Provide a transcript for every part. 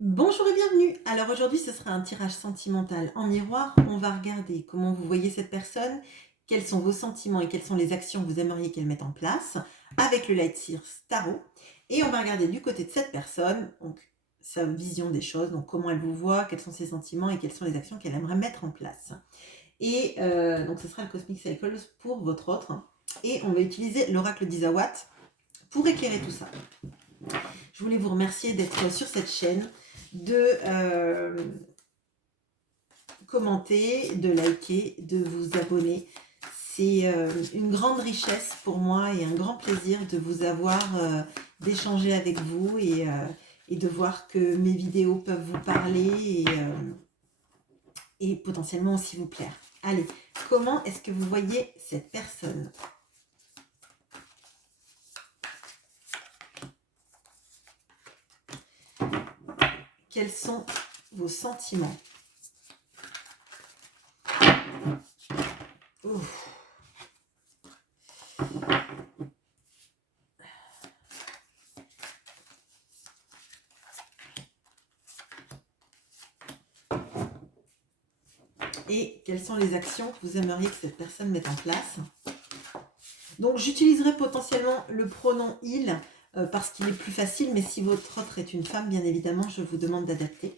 Bonjour et bienvenue. Alors aujourd'hui, ce sera un tirage sentimental en miroir. On va regarder comment vous voyez cette personne, quels sont vos sentiments et quelles sont les actions que vous aimeriez qu'elle mette en place avec le Light Source Tarot. Et on va regarder du côté de cette personne, donc sa vision des choses, donc comment elle vous voit, quels sont ses sentiments et quelles sont les actions qu'elle aimerait mettre en place. Et donc ce sera le Cosmic Cycles pour votre autre. Et on va utiliser l'oracle d'Isawat pour éclairer tout ça. Je voulais vous remercier d'être sur cette chaîne, de commenter, de liker, de vous abonner. C'est une grande richesse pour moi et un grand plaisir de vous avoir, d'échanger avec vous et de voir que mes vidéos peuvent vous parler et potentiellement aussi vous plaire. Allez, comment est-ce que vous voyez cette personne? Quels sont vos sentiments? Ouf. Et quelles sont les actions que vous aimeriez que cette personne mette en place? Donc j'utiliserai potentiellement le pronom il parce qu'il est plus facile, mais si votre autre est une femme, bien évidemment, je vous demande d'adapter.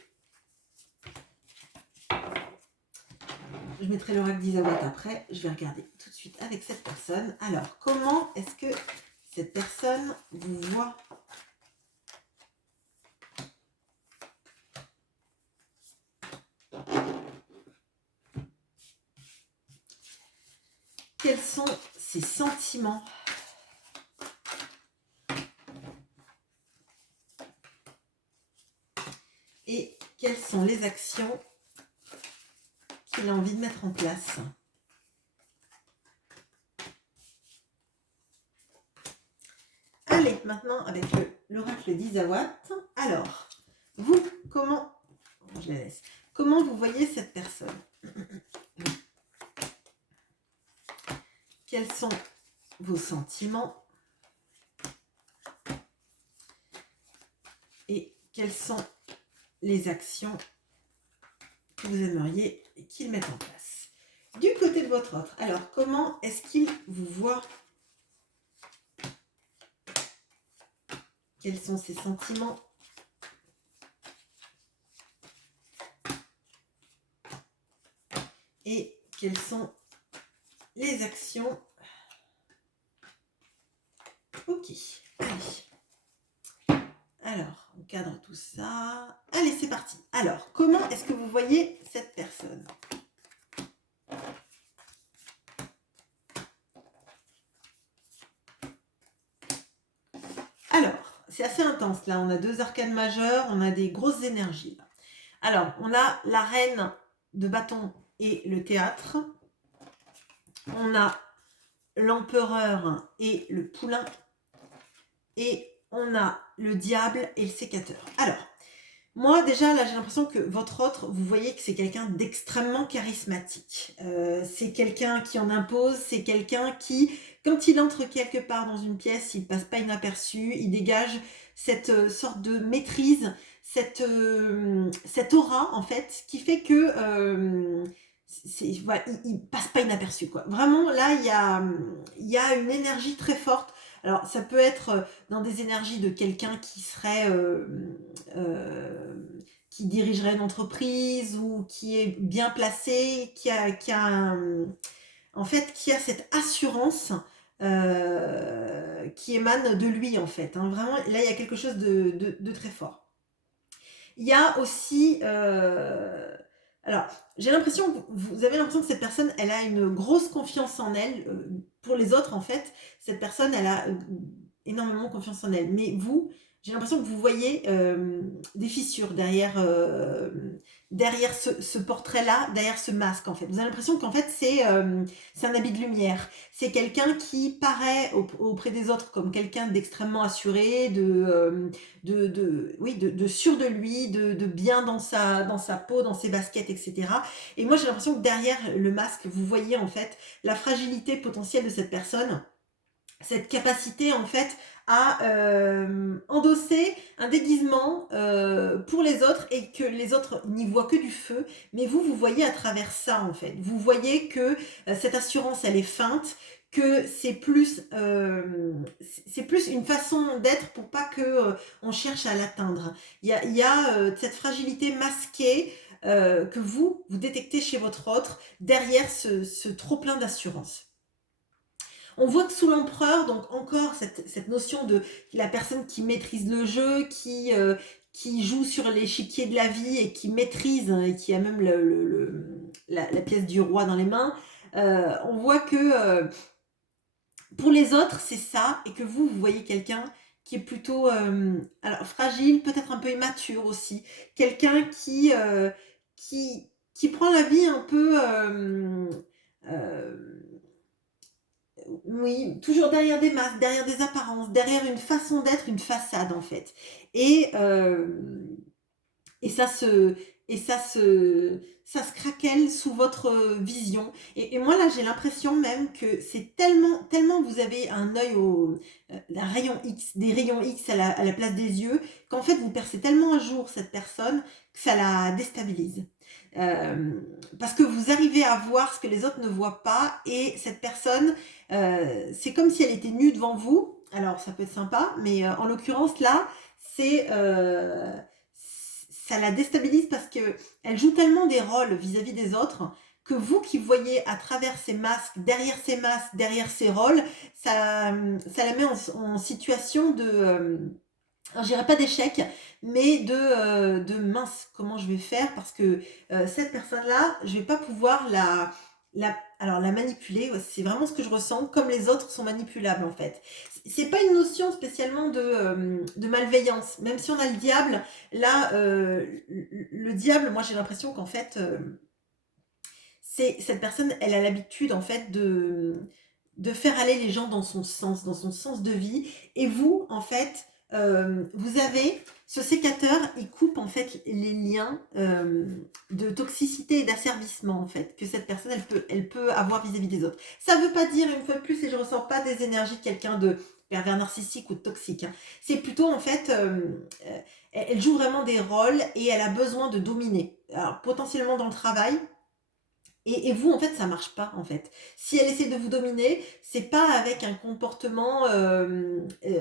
Je mettrai l'oracle d'Isawat après. Je vais regarder tout de suite avec cette personne. Alors, comment est-ce que cette personne vous voit? Quels sont ses sentiments? Et quelles sont les actions qu'il a envie de mettre en place? Allez, maintenant avec l'oracle d'Isawat. Alors, vous, comment... Je la laisse. Comment vous voyez cette personne? Quels sont vos sentiments? Et quelles sont les actions que vous aimeriez qu'il mette en place? Du côté de votre autre, alors comment est-ce qu'il vous voit? Quels sont ses sentiments? Et quelles sont les actions? Ok, allez. Alors, on cadre tout ça. Allez, c'est parti. Alors, comment est-ce que vous voyez cette personne? Alors, c'est assez intense là. On a deux arcanes majeures, on a des grosses énergies là. Alors, on a la reine de bâton et le théâtre. On a l'empereur et le poulain. Et on a le diable et le sécateur. Alors, moi déjà là j'ai l'impression que votre autre, vous voyez que c'est quelqu'un d'extrêmement charismatique. C'est quelqu'un qui en impose, c'est quelqu'un qui, quand il entre quelque part dans une pièce, il ne passe pas inaperçu, il dégage cette sorte de maîtrise, cette aura en fait, qui fait que voilà, il passe pas inaperçu quoi. Vraiment là il y a une énergie très forte. Alors ça peut être dans des énergies de quelqu'un qui serait qui dirigerait une entreprise ou qui est bien placé, en fait, qui a cette assurance qui émane de lui, en fait. Hein. Vraiment, là, il y a quelque chose de très fort. Il y a aussi... alors, j'ai l'impression que vous avez l'impression que cette personne, elle a une grosse confiance en elle. Pour les autres, en fait, cette personne, elle a énormément confiance en elle. Mais vous, j'ai l'impression que vous voyez des fissures derrière ce portrait-là, derrière ce masque, en fait. Vous avez l'impression qu'en fait, c'est un habit de lumière. C'est quelqu'un qui paraît auprès des autres comme quelqu'un d'extrêmement assuré, de sûr de lui, de bien dans sa peau, dans ses baskets, etc. Et moi, j'ai l'impression que derrière le masque, vous voyez en fait la fragilité potentielle de cette personne, cette capacité en fait à endosser un déguisement pour les autres et que les autres n'y voient que du feu, mais vous voyez à travers ça en fait. Vous voyez que cette assurance, elle est feinte, que c'est plus une façon d'être pour pas que on cherche à l'atteindre. Il y a cette fragilité masquée que vous détectez chez votre autre derrière ce trop-plein d'assurance. On voit que sous l'empereur, donc encore cette notion de la personne qui maîtrise le jeu, qui joue sur l'échiquier de la vie et qui maîtrise, et qui a même la pièce du roi dans les mains, on voit que pour les autres, c'est ça, et que vous voyez quelqu'un qui est plutôt alors, fragile, peut-être un peu immature aussi, quelqu'un qui prend la vie un peu... oui, toujours derrière des masques, derrière des apparences, derrière une façon d'être, une façade en fait. Et, et ça se, ça se craquelle sous votre vision. Et moi là, j'ai l'impression même que c'est tellement vous avez un œil un rayon X, des rayons X à la place des yeux, qu'en fait vous percez tellement un jour cette personne que ça la déstabilise. Parce que vous arrivez à voir ce que les autres ne voient pas et cette personne, c'est comme si elle était nue devant vous. Alors ça peut être sympa, mais en l'occurrence là, c'est ça la déstabilise parce que elle joue tellement des rôles vis-à-vis des autres que vous qui voyez à travers ces masques, derrière ces rôles, ça la met en situation de alors, je dirais pas d'échec, mais de mince, comment je vais faire parce que cette personne-là, je vais pas pouvoir alors la manipuler. Ouais, c'est vraiment ce que je ressens, comme les autres sont manipulables en fait. C'est pas une notion spécialement de malveillance, même si on a le diable. Là, le diable, moi j'ai l'impression qu'en fait, c'est cette personne, elle a l'habitude en fait de faire aller les gens dans son sens de vie. Et vous, en fait, vous avez ce sécateur, il coupe en fait les liens de toxicité et d'asservissement en fait que cette personne elle peut avoir vis-à-vis des autres. Ça ne veut pas dire une fois de plus, et je ressens pas des énergies de quelqu'un de pervers narcissique ou de toxique. Hein. C'est plutôt en fait, elle joue vraiment des rôles et elle a besoin de dominer. Alors potentiellement dans le travail. Et vous, en fait, ça marche pas, en fait. Si elle essaie de vous dominer, c'est pas avec un comportement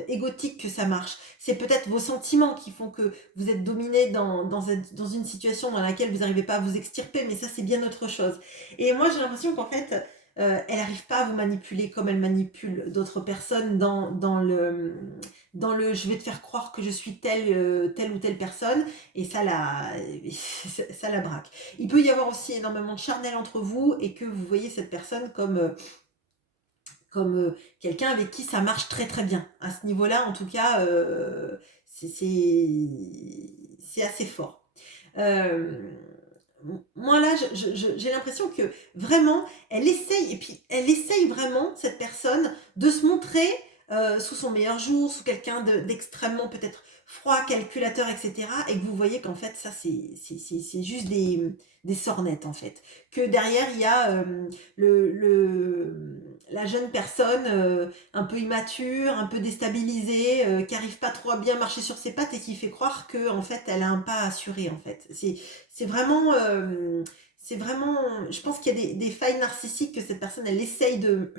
égotique que ça marche. C'est peut-être vos sentiments qui font que vous êtes dominé dans une situation dans laquelle vous n'arrivez pas à vous extirper, mais ça, c'est bien autre chose. Et moi, j'ai l'impression qu'en fait, elle n'arrive pas à vous manipuler comme elle manipule d'autres personnes dans le je vais te faire croire que je suis telle ou telle personne, et ça la braque. Il peut y avoir aussi énormément de charnel entre vous et que vous voyez cette personne comme quelqu'un avec qui ça marche très très bien. À ce niveau-là, en tout cas, c'est assez fort. Euh, Moi là, j'ai l'impression que vraiment, elle essaye vraiment, cette personne, de se montrer sous son meilleur jour, sous quelqu'un d'extrêmement peut-être froid, calculateur, etc. Et que vous voyez qu'en fait, ça, c'est juste des sornettes, en fait. Que derrière, il y a la jeune personne un peu immature, un peu déstabilisée, qui arrive pas trop à bien marcher sur ses pattes et qui fait croire que en fait, elle a un pas assuré, en fait. C'est vraiment, je pense qu'il y a des failles narcissiques que cette personne, elle essaye de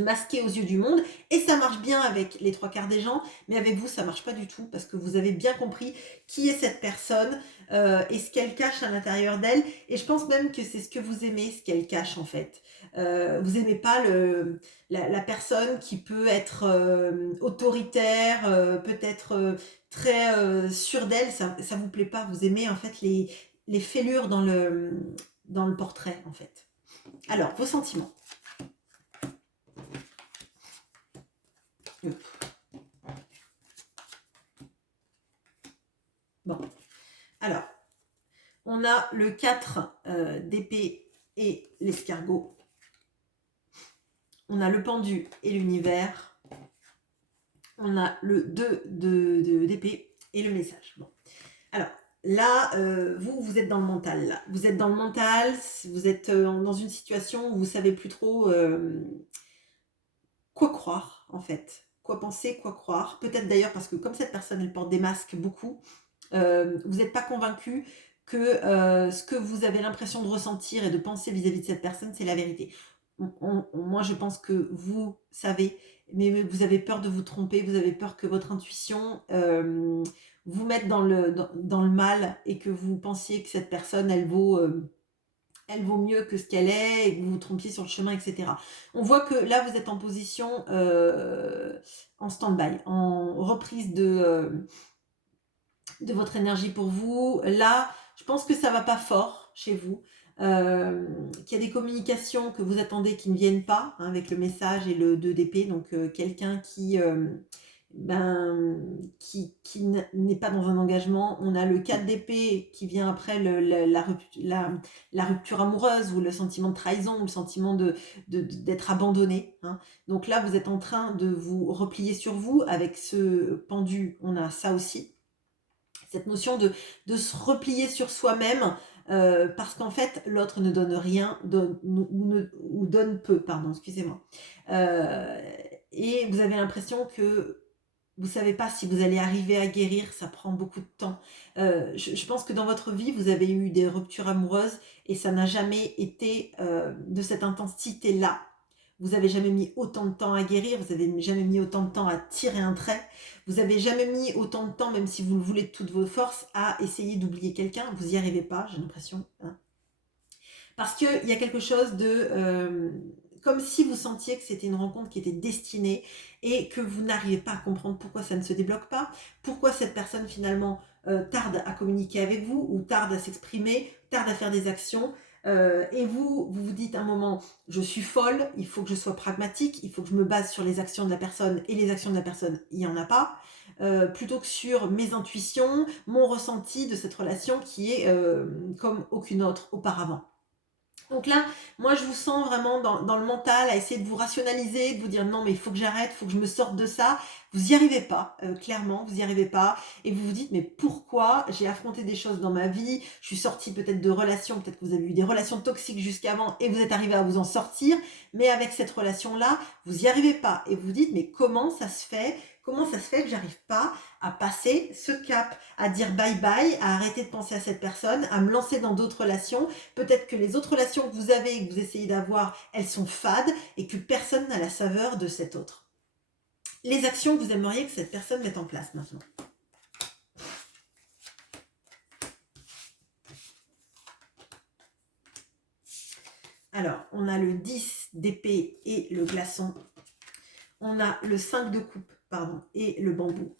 masquer aux yeux du monde, et ça marche bien avec les trois quarts des gens, mais avec vous, ça marche pas du tout, parce que vous avez bien compris qui est cette personne, et ce qu'elle cache à l'intérieur d'elle, et je pense même que c'est ce que vous aimez, ce qu'elle cache en fait. Vous aimez pas la personne qui peut être autoritaire, peut-être très sûre d'elle, ça vous plaît pas, vous aimez en fait les fêlures dans le portrait en fait. Alors, vos sentiments. Bon, alors, on a le 4 d'épée et l'escargot. On a le pendu et l'univers. On a le 2 d'épée et le message. Bon, alors, là, vous êtes dans le mental. Là. Vous êtes dans le mental, vous êtes dans une situation où vous ne savez plus trop quoi croire, en fait. Quoi penser, quoi croire. Peut-être d'ailleurs parce que comme cette personne, elle porte des masques beaucoup, vous n'êtes pas convaincu que ce que vous avez l'impression de ressentir et de penser vis-à-vis de cette personne, c'est la vérité. Moi, je pense que vous savez, mais vous avez peur de vous tromper, vous avez peur que votre intuition vous mette dans le mal et que vous pensiez que cette personne, elle vaut mieux que ce qu'elle est et que vous vous trompiez sur le chemin, etc. On voit que là, vous êtes en position en stand-by, en reprise de votre énergie pour vous. Là, je pense que ça va pas fort chez vous. Qu'il y a des communications que vous attendez qui ne viennent pas, hein, avec le message et le 2 d'épée. Donc, quelqu'un qui n'est pas dans un engagement. On a le 4 d'épée qui vient après la rupture amoureuse ou le sentiment de trahison ou le sentiment d'être abandonné, hein. Donc là, vous êtes en train de vous replier sur vous. Avec ce pendu, on a ça aussi. Cette notion de se replier sur soi-même, parce qu'en fait, l'autre ne donne rien, ou donne peu, pardon, excusez-moi. Et vous avez l'impression que vous ne savez pas si vous allez arriver à guérir, ça prend beaucoup de temps. Je pense que dans votre vie, vous avez eu des ruptures amoureuses et ça n'a jamais été de cette intensité-là. Vous n'avez jamais mis autant de temps à guérir, vous n'avez jamais mis autant de temps à tirer un trait, vous n'avez jamais mis autant de temps, même si vous le voulez de toutes vos forces, à essayer d'oublier quelqu'un. Vous n'y arrivez pas, j'ai l'impression, hein. Parce qu'il y a quelque chose de... comme si vous sentiez que c'était une rencontre qui était destinée et que vous n'arrivez pas à comprendre pourquoi ça ne se débloque pas, pourquoi cette personne finalement tarde à communiquer avec vous ou tarde à s'exprimer, tarde à faire des actions. Et vous dites à un moment, je suis folle, il faut que je sois pragmatique, il faut que je me base sur les actions de la personne, et les actions de la personne, il n'y en a pas, plutôt que sur mes intuitions, mon ressenti de cette relation qui est comme aucune autre auparavant. Donc là, moi je vous sens vraiment dans le mental à essayer de vous rationaliser, de vous dire non mais il faut que j'arrête, il faut que je me sorte de ça. Vous n'y arrivez pas, clairement, vous n'y arrivez pas. Et vous vous dites mais pourquoi j'ai affronté des choses dans ma vie, je suis sortie peut-être de relations, peut-être que vous avez eu des relations toxiques jusqu'avant et vous êtes arrivé à vous en sortir, mais avec cette relation-là, vous n'y arrivez pas. Et vous vous dites mais comment ça se fait que j'arrive pas à passer ce cap, à dire bye bye, à arrêter de penser à cette personne, à me lancer dans d'autres relations. Peut-être que les autres relations que vous avez et que vous essayez d'avoir, elles sont fades et que personne n'a la saveur de cette autre. Les actions que vous aimeriez que cette personne mette en place maintenant. Alors, on a le 10 d'épée et le glaçon. On a le 5 de coupe, pardon, et le bambou.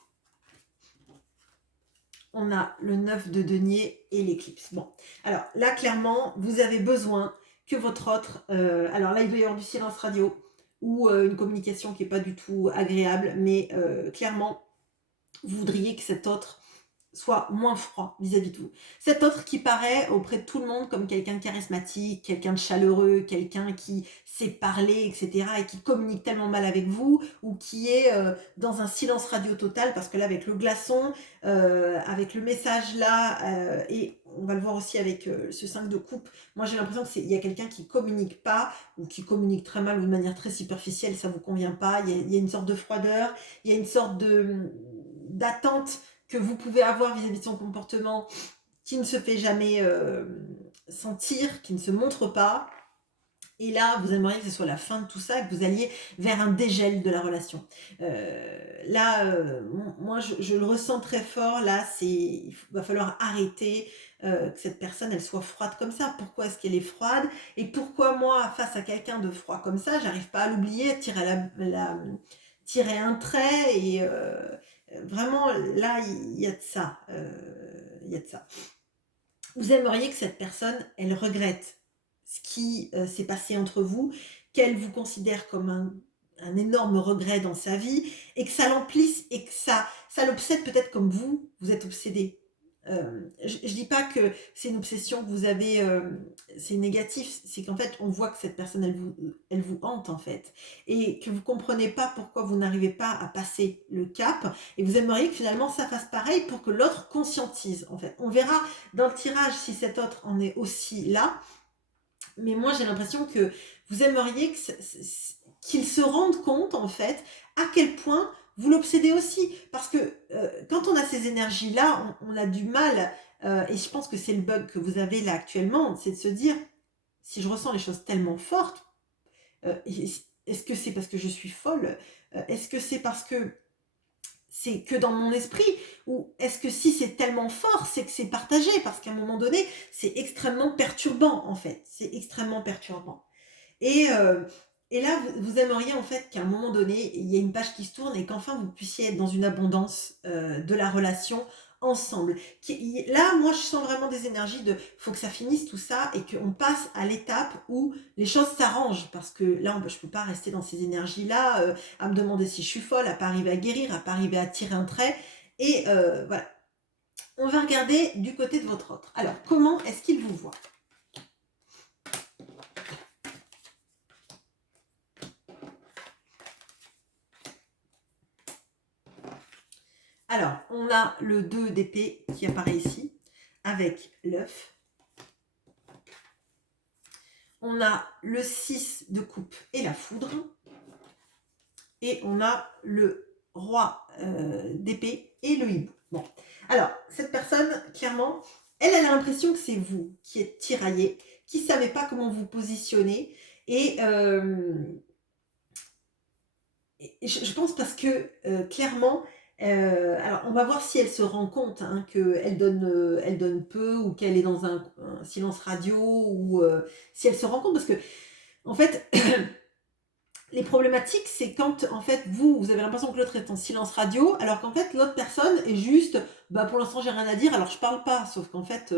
On a le 9 de denier et l'éclipse. Bon, alors là, clairement, vous avez besoin que votre autre... alors là, il doit y avoir du silence radio ou une communication qui n'est pas du tout agréable, mais clairement, vous voudriez que cet autre soit moins froid vis-à-vis de vous. Cet autre qui paraît auprès de tout le monde comme quelqu'un de charismatique, quelqu'un de chaleureux, quelqu'un qui sait parler, etc. et qui communique tellement mal avec vous, ou qui est dans un silence radio total, parce que là, avec le glaçon, avec le message là, et on va le voir aussi avec ce 5 de coupe, moi j'ai l'impression qu'il y a quelqu'un qui communique pas, ou qui communique très mal, ou de manière très superficielle, ça vous convient pas, il y a une sorte de froideur, il y a une sorte d'attente que vous pouvez avoir vis-à-vis de son comportement qui ne se fait jamais sentir, qui ne se montre pas. Et là, vous aimeriez que ce soit la fin de tout ça, que vous alliez vers un dégel de la relation. Moi, je le ressens très fort. Là, il va falloir arrêter que cette personne, elle soit froide comme ça. Pourquoi est-ce qu'elle est froide? Et pourquoi moi, face à quelqu'un de froid comme ça, j'arrive pas à l'oublier, tirer un trait et... vraiment, là, il y a de ça. Il y a de ça. Vous aimeriez que cette personne, elle regrette ce qui s'est passé entre vous, qu'elle vous considère comme un énorme regret dans sa vie, et que ça l'emplisse et que ça l'obsède peut-être comme vous êtes obsédé. Je dis pas que c'est une obsession que vous avez, c'est négatif, c'est qu'en fait on voit que cette personne elle vous hante en fait, et que vous comprenez pas pourquoi vous n'arrivez pas à passer le cap, et vous aimeriez que finalement ça fasse pareil pour que l'autre conscientise en fait. On verra dans le tirage si cet autre en est aussi là, mais moi j'ai l'impression que vous aimeriez qu'il se rende compte en fait à quel point vous l'obsédez aussi. Parce que quand on a ces énergies-là, on a du mal, et je pense que c'est le bug que vous avez là actuellement, c'est de se dire, si je ressens les choses tellement fortes, est-ce que c'est parce que je suis folle? Est-ce que c'est parce que c'est que dans mon esprit? Ou est-ce que si c'est tellement fort, c'est que c'est partagé? Parce qu'à un moment donné, c'est extrêmement perturbant, en fait. C'est extrêmement perturbant. Et, et là, vous aimeriez en fait qu'à un moment donné, il y ait une page qui se tourne et qu'enfin vous puissiez être dans une abondance de la relation ensemble. Là, moi, je sens vraiment des énergies de faut que ça finisse tout ça et qu'on passe à l'étape où les choses s'arrangent. Parce que là, je ne peux pas rester dans ces énergies-là, à me demander si je suis folle, à pas arriver à guérir, à pas arriver à tirer un trait. Et voilà. On va regarder du côté de votre autre. Alors, comment est-ce qu'il vous voit? Alors, on a le 2 d'épée qui apparaît ici, avec l'œuf. On a le 6 de coupe et la foudre. Et on a le roi d'épée et le hibou. Bon, alors, cette personne, clairement, elle a l'impression que c'est vous qui êtes tiraillé, qui ne savez pas comment vous positionner. Et je pense parce que, clairement, alors on va voir si elle se rend compte, hein, qu'elle elle donne peu ou qu'elle est dans un silence radio ou, si elle se rend compte parce que en fait, les problématiques, c'est quand, en fait, vous avez l'impression que l'autre est en silence radio, alors qu'en fait, l'autre personne est juste: «Bah, pour l'instant, j'ai rien à dire, alors je parle pas». Sauf qu'en fait,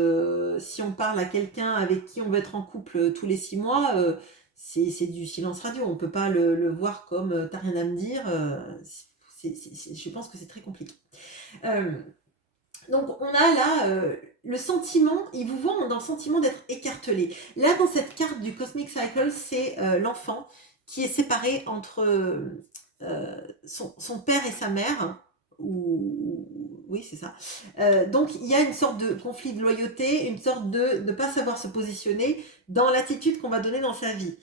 si on parle à quelqu'un avec qui on va être en couple, tous les 6 mois, c'est du silence radio. On peut pas le voir comme, «Tu rien à me dire», je pense que c'est très compliqué. Donc on a là, le sentiment, il vous voit dans le sentiment d'être écartelé. Là, dans cette carte du Cosmic Cycle, c'est, l'enfant qui est séparé entre, son père et sa mère, ou oui, c'est ça. Donc il y a une sorte de conflit de loyauté, une sorte de ne pas savoir se positionner dans l'attitude qu'on va donner dans sa vie.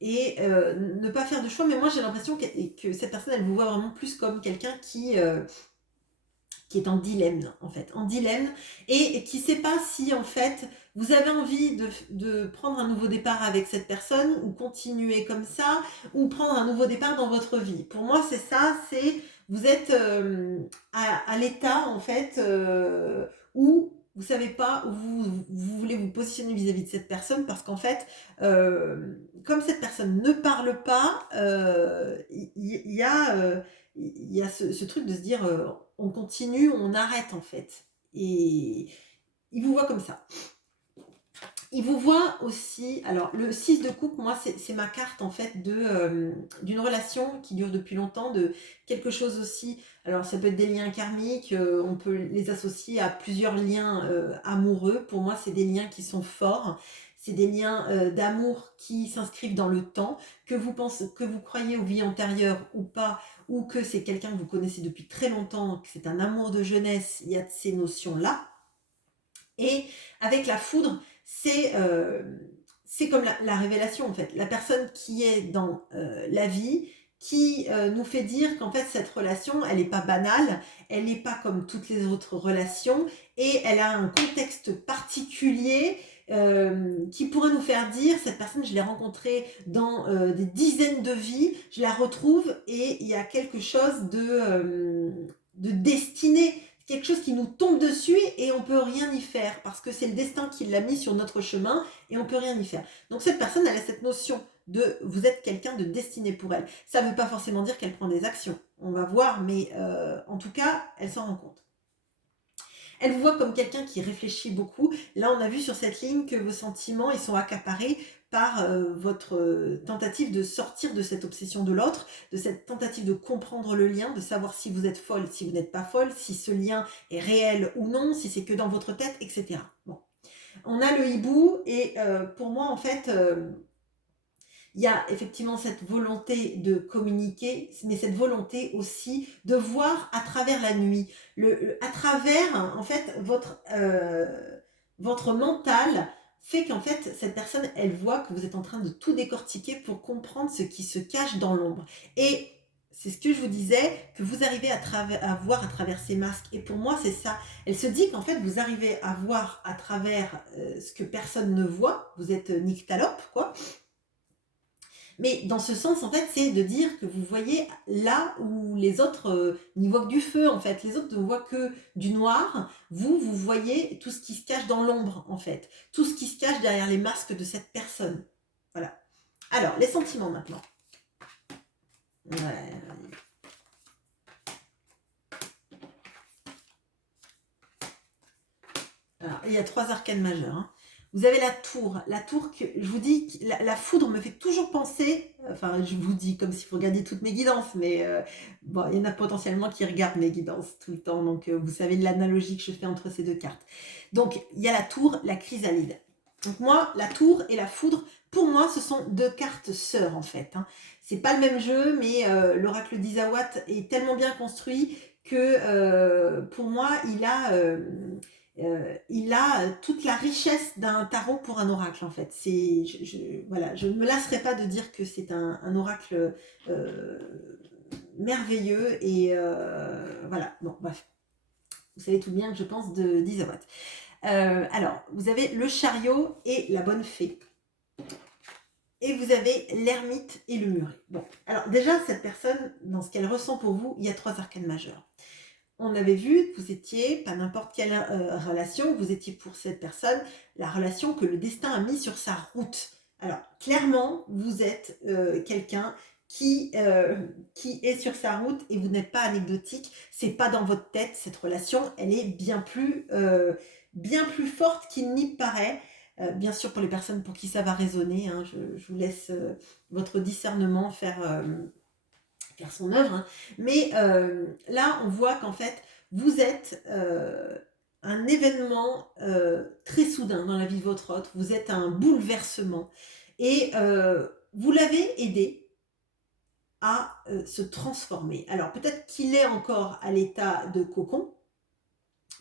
Et ne pas faire de choix, mais moi j'ai l'impression que cette personne, elle vous voit vraiment plus comme quelqu'un qui est en dilemme, en fait, en dilemme, et qui ne sait pas si, en fait, vous avez envie de prendre un nouveau départ avec cette personne, ou continuer comme ça, ou prendre un nouveau départ dans votre vie. Pour moi, c'est ça, c'est vous êtes à l'état, en fait, où vous ne savez pas où vous voulez vous positionner vis-à-vis de cette personne, parce qu'en fait, comme cette personne ne parle pas, il y a ce truc de se dire, on continue, on arrête en fait. Et il vous voit comme ça. Il vous voit aussi, alors le 6 de coupe, moi c'est ma carte en fait d'une relation qui dure depuis longtemps, de quelque chose aussi, alors ça peut être des liens karmiques, on peut les associer à plusieurs liens amoureux. Pour moi, c'est des liens qui sont forts, c'est des liens d'amour qui s'inscrivent dans le temps, que vous croyez aux vies antérieures ou pas, ou que c'est quelqu'un que vous connaissez depuis très longtemps, que c'est un amour de jeunesse, il y a ces notions-là. Et avec la foudre, c'est comme la révélation, en fait. La personne qui est dans la vie, qui nous fait dire qu'en fait, cette relation, elle n'est pas banale, elle n'est pas comme toutes les autres relations, et elle a un contexte particulier qui pourrait nous faire dire, cette personne, je l'ai rencontrée dans des dizaines de vies, je la retrouve, et il y a quelque chose de destiné, quelque chose qui nous tombe dessus et on peut rien y faire parce que c'est le destin qui l'a mis sur notre chemin et on peut rien y faire. Donc cette personne, elle a cette notion de vous êtes quelqu'un de destiné pour elle. Ça ne veut pas forcément dire qu'elle prend des actions. On va voir, mais en tout cas, elle s'en rend compte. Elle vous voit comme quelqu'un qui réfléchit beaucoup. Là, on a vu sur cette ligne que vos sentiments, ils sont accaparés par votre tentative de sortir de cette obsession de l'autre, de cette tentative de comprendre le lien, de savoir si vous êtes folle, si vous n'êtes pas folle, si ce lien est réel ou non, si c'est que dans votre tête, etc. Bon. On a le hibou et pour moi, en fait, il y a effectivement cette volonté de communiquer, mais cette volonté aussi de voir à travers la nuit, à travers, en fait, votre mental fait qu'en fait, cette personne, elle voit que vous êtes en train de tout décortiquer pour comprendre ce qui se cache dans l'ombre. Et c'est ce que je vous disais, que vous arrivez à voir à travers ces masques. Et pour moi, c'est ça. Elle se dit qu'en fait, vous arrivez à voir à travers ce que personne ne voit. Vous êtes nyctalope, quoi. Mais dans ce sens, en fait, c'est de dire que vous voyez là où les autres n'y voient que du feu, en fait. Les autres ne voient que du noir. Vous, vous voyez tout ce qui se cache dans l'ombre, en fait. Tout ce qui se cache derrière les masques de cette personne. Voilà. Alors, les sentiments maintenant. Ouais. Alors, il y a 3 arcanes majeures, hein. Vous avez la tour. La tour, que je vous dis, la foudre me fait toujours penser, enfin, je vous dis comme si vous regardiez toutes mes guidances, mais bon, il y en a potentiellement qui regardent mes guidances tout le temps, donc vous savez l'analogie que je fais entre ces 2 cartes. Donc, il y a la tour, la chrysalide. Donc moi, la tour et la foudre, pour moi, ce sont 2 cartes sœurs, en fait, hein. C'est pas le même jeu, mais l'oracle d'Izawat est tellement bien construit que pour moi, il a toute la richesse d'un tarot pour un oracle, en fait. Voilà, je ne me lasserai pas de dire que c'est un oracle merveilleux. Et voilà, bon, bref. Vous savez tout bien que je pense d'Izawat. Alors, vous avez le chariot et la bonne fée. Et vous avez l'ermite et le muret. Bon, alors déjà, cette personne, dans ce qu'elle ressent pour vous, il y a 3 arcanes majeures. On avait vu que vous étiez, pas n'importe quelle relation, vous étiez pour cette personne, la relation que le destin a mis sur sa route. Alors, clairement, vous êtes quelqu'un qui est sur sa route et vous n'êtes pas anecdotique. C'est pas dans votre tête, cette relation, elle est bien plus forte qu'il n'y paraît. Bien sûr, pour les personnes pour qui ça va résonner, hein, je vous laisse votre discernement faire son œuvre, hein. Mais là, on voit qu'en fait, vous êtes un événement très soudain dans la vie de votre autre, vous êtes un bouleversement, et vous l'avez aidé à se transformer. Alors peut-être qu'il est encore à l'état de cocon,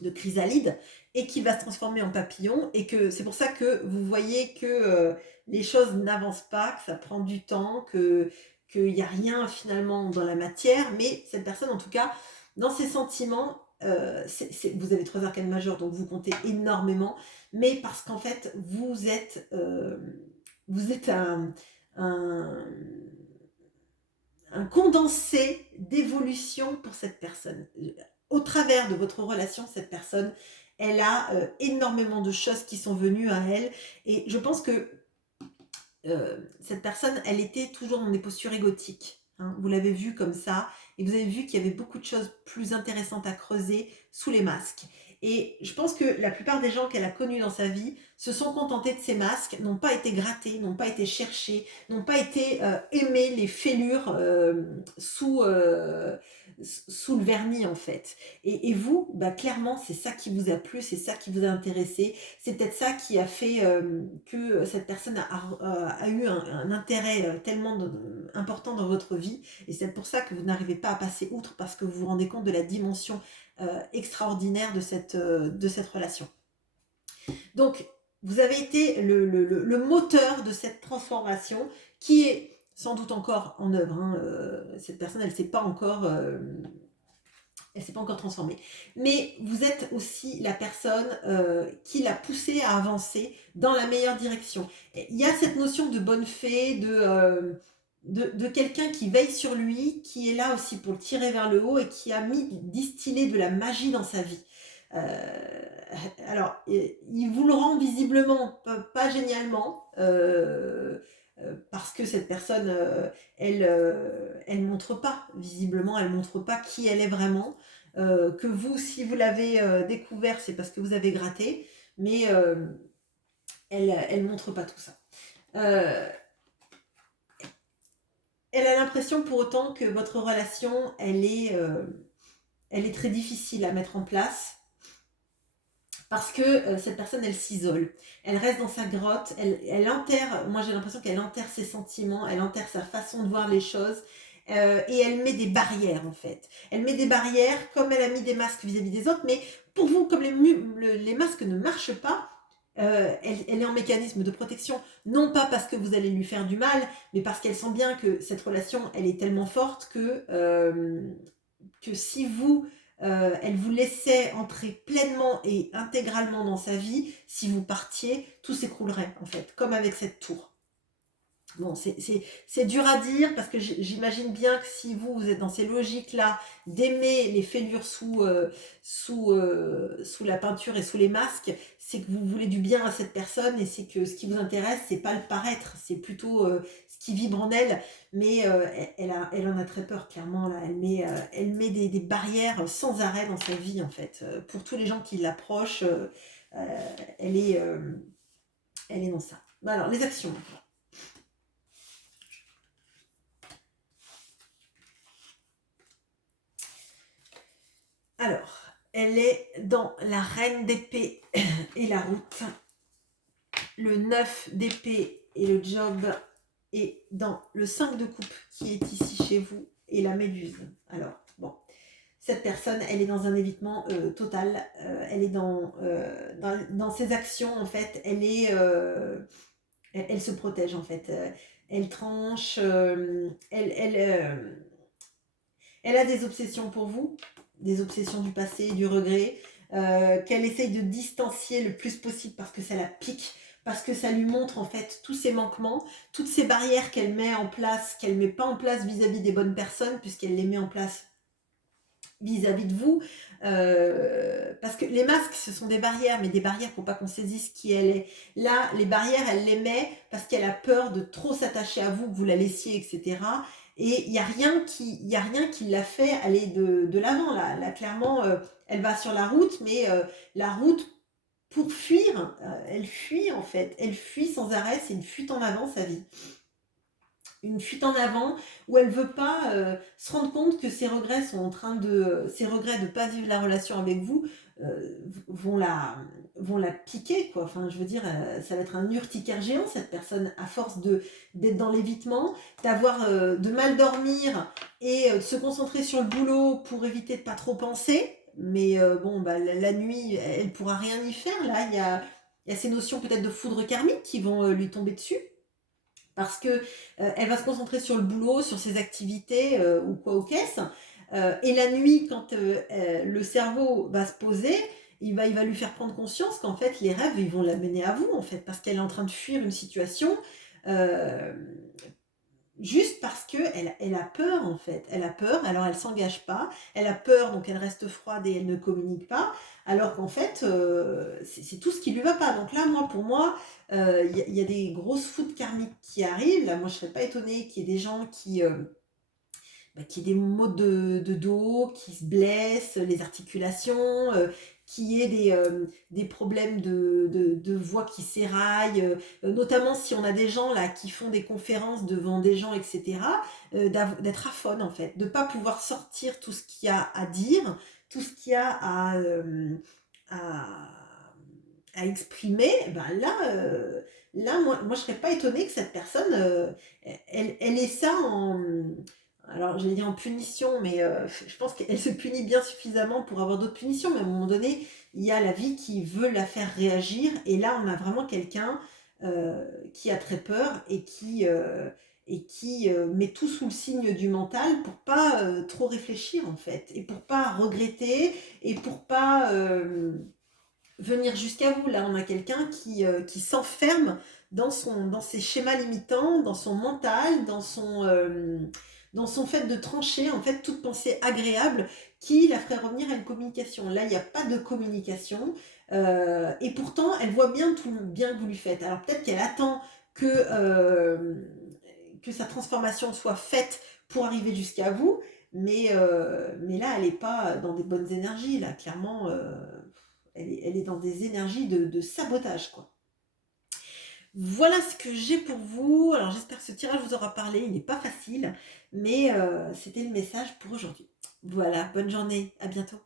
de chrysalide, et qui va se transformer en papillon, et que c'est pour ça que vous voyez que les choses n'avancent pas, que ça prend du temps, qu'il n'y a rien finalement dans la matière, mais cette personne, en tout cas, dans ses sentiments, vous avez 3 arcanes majeures, donc vous comptez énormément, mais parce qu'en fait, vous êtes un, un condensé d'évolution pour cette personne. Au travers de votre relation, cette personne, elle a énormément de choses qui sont venues à elle. Et je pense que cette personne, elle était toujours dans des postures égotiques, hein. Vous l'avez vu comme ça. Et vous avez vu qu'il y avait beaucoup de choses plus intéressantes à creuser sous les masques. Et je pense que la plupart des gens qu'elle a connus dans sa vie se sont contentés de ces masques, n'ont pas été grattés, n'ont pas été cherchés, n'ont pas été aimés les fêlures sous le vernis, en fait. Et vous, bah, clairement, c'est ça qui vous a plu, c'est ça qui vous a intéressé, c'est peut-être ça qui a fait que cette personne a eu un intérêt tellement important dans votre vie, et c'est pour ça que vous n'arrivez pas à passer outre, parce que vous vous rendez compte de la dimension extraordinaire de cette relation. Donc, vous avez été le moteur de cette transformation qui est sans doute encore en œuvre, hein. Cette personne, elle ne s'est pas encore transformée. Mais vous êtes aussi la personne qui l'a poussée à avancer dans la meilleure direction. Il y a cette notion de bonne fée, de quelqu'un qui veille sur lui, qui est là aussi pour le tirer vers le haut et qui a distillé de la magie dans sa vie. Alors, il vous le rend visiblement pas génialement, parce que cette personne, elle montre pas, visiblement, elle montre pas qui elle est vraiment. Que vous, si vous l'avez découvert, c'est parce que vous avez gratté, mais elle montre pas tout ça. Elle a l'impression pour autant que votre relation, elle est très difficile à mettre en place, parce que cette personne, elle s'isole, elle reste dans sa grotte, elle enterre, moi j'ai l'impression qu'elle enterre ses sentiments, elle enterre sa façon de voir les choses, et elle met des barrières, en fait. Elle met des barrières, comme elle a mis des masques vis-à-vis des autres, mais pour vous, comme les masques ne marchent pas, elle est en mécanisme de protection, non pas parce que vous allez lui faire du mal, mais parce qu'elle sent bien que cette relation, elle est tellement forte que si vous, elle vous laissait entrer pleinement et intégralement dans sa vie, si vous partiez, tout s'écroulerait en fait, comme avec cette tour. Bon, c'est dur à dire parce que j'imagine bien que si vous êtes dans ces logiques-là d'aimer les fêlures sous la peinture et sous les masques, c'est que vous voulez du bien à cette personne et c'est que ce qui vous intéresse, c'est pas le paraître, c'est plutôt ce qui vibre en elle. Mais elle en a très peur, clairement. Là. Elle met des barrières sans arrêt dans sa vie, en fait. Pour tous les gens qui l'approchent, euh, elle est, euh, elle est dans ça. Alors, les actions. Alors, elle est dans la reine d'épée et la route, le 9 d'épée et le job, et dans le 5 de coupe qui est ici chez vous, et la méduse. Alors, bon, cette personne, elle est dans un évitement total, elle est dans ses actions, en fait, elle se protège, en fait. Elle tranche, elle a des obsessions pour vous, des obsessions du passé, du regret, qu'elle essaye de distancier le plus possible parce que ça la pique, parce que ça lui montre en fait tous ses manquements, toutes ces barrières qu'elle met en place, qu'elle ne met pas en place vis-à-vis des bonnes personnes, puisqu'elle les met en place vis-à-vis de vous, parce que les masques, ce sont des barrières, mais des barrières pour pas qu'on saisisse qui elle est. Là, les barrières, elle les met parce qu'elle a peur de trop s'attacher à vous, que vous la laissiez, etc. Et il n'y a rien qui l'a fait aller de l'avant. Là, clairement, elle va sur la route, mais la route, pour fuir, elle fuit en fait. Elle fuit sans arrêt, c'est une fuite en avant, sa vie. Une fuite en avant où elle veut pas se rendre compte que ses regrets sont en train de ses regrets de pas vivre la relation avec vous euh, vont la piquer quoi. Enfin je veux dire ça va être un urticaire géant cette personne à force de d'être dans l'évitement, d'avoir de mal dormir et de se concentrer sur le boulot pour éviter de pas trop penser. Mais bon bah la nuit elle pourra rien y faire là. Il y a ces notions peut-être de foudre karmique qui vont lui tomber dessus parce que elle va se concentrer sur le boulot, sur ses activités ou quoi aux caisses. Et la nuit, quand le cerveau va se poser, il va lui faire prendre conscience qu'en fait, les rêves, ils vont l'amener à vous, en fait, parce qu'elle est en train de fuir une situation. euh, Juste parce qu'elle elle a peur, en fait. Elle a peur, alors elle s'engage pas. Elle a peur, donc elle reste froide et elle ne communique pas. Alors qu'en fait, c'est tout ce qui lui va pas. Donc là, pour moi, il y a des grosses foudres karmiques qui arrivent. Là, moi, je serais pas étonnée qu'il y ait des gens qui aient des maux de dos, qui se blessent, les articulations, qu'il y ait des problèmes de voix qui s'éraillent, notamment si on a des gens là qui font des conférences devant des gens, etc., d'être aphone en fait, de ne pas pouvoir sortir tout ce qu'il y a à dire, tout ce qu'il y a à, à exprimer, ben là moi je serais pas étonnée que cette personne, elle ait ça en alors, j'allais dire en punition, mais je pense qu'elle se punit bien suffisamment pour avoir d'autres punitions. Mais à un moment donné, il y a la vie qui veut la faire réagir. Et là, on a vraiment quelqu'un qui a très peur et qui met tout sous le signe du mental pour pas trop réfléchir, en fait. Et pour pas regretter et pour pas venir jusqu'à vous. Là, on a quelqu'un qui s'enferme dans ses schémas limitants, dans son mental, dans son fait de trancher en fait toute pensée agréable qui la ferait revenir à une communication. Là, il n'y a pas de communication et pourtant, elle voit bien tout le bien que vous lui faites. Alors peut-être qu'elle attend que sa transformation soit faite pour arriver jusqu'à vous, mais là, elle n'est pas dans des bonnes énergies. Là, clairement, elle est dans des énergies de sabotage, quoi. Voilà ce que j'ai pour vous. Alors j'espère que ce tirage vous aura parlé. Il n'est pas facile, mais c'était le message pour aujourd'hui. Voilà, bonne journée, à bientôt.